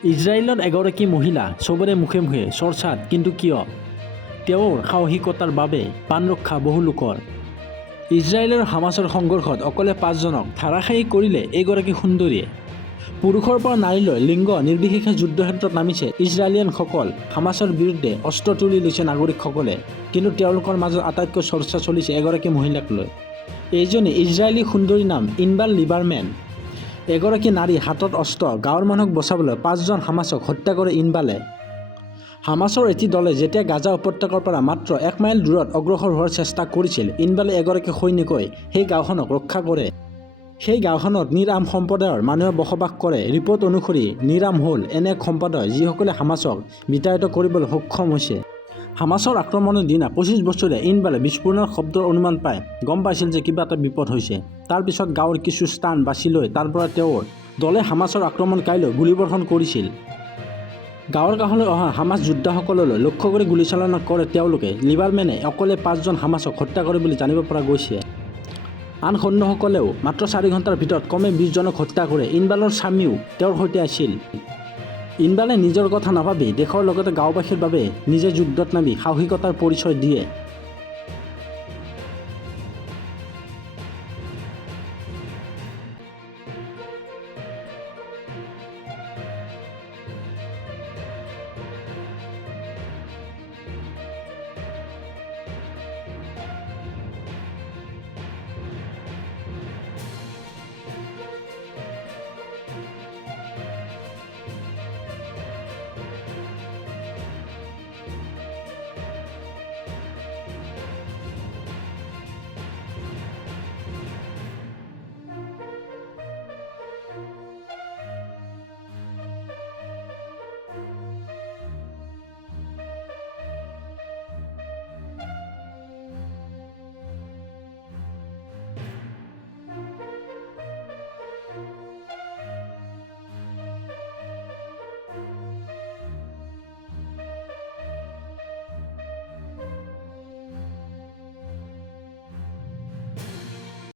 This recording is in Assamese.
ইজৰাইলৰ এগৰাকী মহিলা চবৰে মুখে মুখে চৰ্চাত, কিন্তু কিয়? তেওঁৰ সাহসিকতাৰ বাবে প্ৰাণৰক্ষা বহু লোকৰ। ইজৰাইল আৰু হামাছৰ সংঘৰ্ষত অকলে 5জনক ধাৰাসায়ী কৰিলে এইগৰাকী সুন্দৰীয়ে। পুৰুষৰ পৰা নাৰীলৈ লিংগ নিৰ্বিশেষে যুদ্ধক্ষেত্ৰত নামিছে ইজৰাইলিয়ানসকল। হামাছৰ বিৰুদ্ধে অস্ত্ৰ তুলি লৈছে নাগৰিকসকলে, কিন্তু তেওঁলোকৰ মাজত আটাইতকৈ চৰ্চা চলিছে এগৰাকী মহিলাক লৈ। এইজনী ইজৰাইলী সুন্দৰীৰ নাম ইনবাৰ লিবাৰমেন। এগৰাকী নাৰী হাতত অস্ত্ৰ, গাঁৱৰ মানুহক বচাবলৈ 5জন হামাছক হত্যা কৰে ইনবালে। হামাছৰ এটি দলে যেতিয়া গাজা উপত্যকাৰ পৰা মাত্ৰ 1 মাইল দূৰত অগ্ৰসৰ হোৱাৰ চেষ্টা কৰিছিল, ইনবালে এগৰাকী সৈনিকই সেই গাঁওখনক ৰক্ষা কৰে। সেই গাঁওখনত নিৰাম সম্প্ৰদায়ৰ মানুহে বসবাস কৰে। ৰিপৰ্ট অনুসৰি নিৰাম হ'ল এনে এক সম্প্ৰদায় যিসকলে হামাছক বিতাড়িত কৰিবলৈ সক্ষম হৈছে। হামাছৰ আক্ৰমণৰ দিনা 25 বছৰীয়া ইনবালে বিস্ফোৰণৰ শব্দৰ অনুমান পাই গম পাইছিল যে কিবা এটা বিপদ হৈছে। তাৰ পিছত গাঁৱৰ কিছু স্থান বাছি লৈ তাৰ পৰা তেওঁৰ দলে হামাছৰ আক্ৰমণকাৰীলৈ গুলীবৰ্ষণ কৰিছিল। গাঁৱৰ কাষলৈ অহা হামাছ যোদ্ধাসকললৈ লক্ষ্য কৰি গুলীচালনা কৰে তেওঁলোকে। লিবাৰমেনে অকলে 5জন হামাছক হত্যা কৰে বুলি জানিব পৰা গৈছে। আন সৈন্যসকলেও মাত্ৰ 4 ঘণ্টাৰ ভিতৰত কমে 20জনক হত্যা কৰে। ইনবালৰ স্বামীও তেওঁৰ সৈতে আছিল। ইনবালে নিজৰ কথা নাভাবি দেশৰ লগতে গাঁওবাসীৰ বাবে নিজে যুদ্ধত নামি সাহসিকতাৰ পৰিচয় দিয়ে।